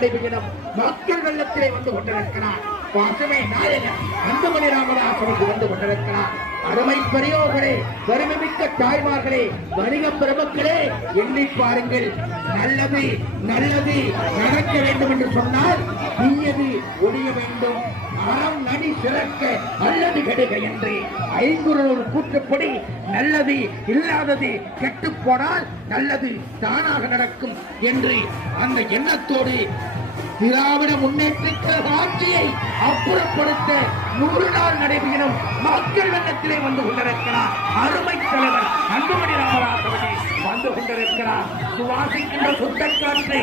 நடைபெறும் மக்கள் வெள்ளத்திலே வந்து கொண்டிருக்கிறார். பசுமை நாயகன் அன்புமணி ராமதாஸ் அவர்கள் வந்து கொண்டிருக்கிறார். அருமை பெரியோர்களே, பெருமைமிக்க தாய்மார்களே, வணிக பெருமக்களே, எண்ணி பாருங்கள். நல்லது நல்லது நடக்க வேண்டும் என்று சொன்னால் தீயது ஒழிய வேண்டும். அறம் நடி சிறக்க நல்லது கெடுக என்று ஐங்குறோர் கூற்றுப்படி நல்லது இல்லாதது கெட்டு போனால் நல்லது தானாக நடக்கும் என்று அந்த எண்ணத்தோடு திராவிட முன்னேற்ற ஆட்சியை அப்புறப்படுத்த 100 நாள் நடைபெறும் மக்கள் வெள்ளத்திலே வந்து கொண்டிருக்கிறார். அருமை தலைவர் அன்புமணி ராமதாஸ் அவர்கள் வந்து கொண்டிருக்கிறார். சுவாசிக்கின்ற சுத்தக்காற்றை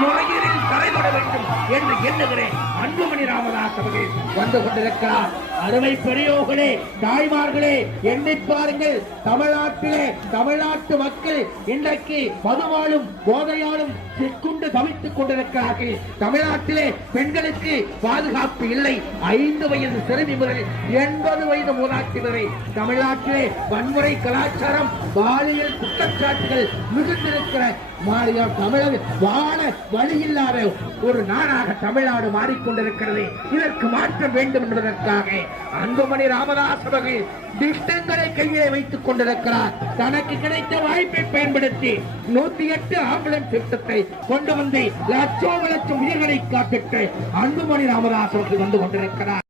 நுரையீரலில் தலைவிட வேண்டும் என்று எண்ணுகிறேன். அன்புமணி ராமதாஸ் அவர்கள் வந்து கொண்டிருக்கிறார். அருமை பெரியோர்களே, தாய்மார்களே, எண்ணி பாருங்கள். தமிழ்நாட்டிலே தமிழ்நாட்டு மக்கள் இன்றைக்கு மதுவாலும் போதையாலும் சிக்குண்டு தவித்துக் கொண்டிருக்கிறார்கள். தமிழ்நாட்டிலே பெண்களுக்கு பாதுகாப்பு இல்லை. 5 வயது சிறுமி முதல் 80 வயது மூதாட்டி வரை தமிழ்நாட்டிலே வன்முறை கலாச்சாரம், பாலியல் குற்றச்சாட்டுகள் மிகுந்திருக்கிற தமிழக வாழ வழியில்லாத ஒரு நாடாக தமிழ்நாடு மாறிக்கொண்டிருக்கிறது. இதற்கு மாற்றம் வேண்டும் என்பதற்காக அன்புமணி ராமதாஸ் அவர்கள் திட்டங்களை கையிலே வைத்துக் கொண்டிருக்கிறார். தனக்கு கிடைத்த வாய்ப்பை பயன்படுத்தி 108 ஆம்புலன்ஸ் திட்டத்தை கொண்டு வந்து லட்சோப லட்சம் உயிர்களை காப்பிட்டு அன்புமணி ராமதாஸ் அவர்கள் வந்து கொண்டிருக்கிறார்.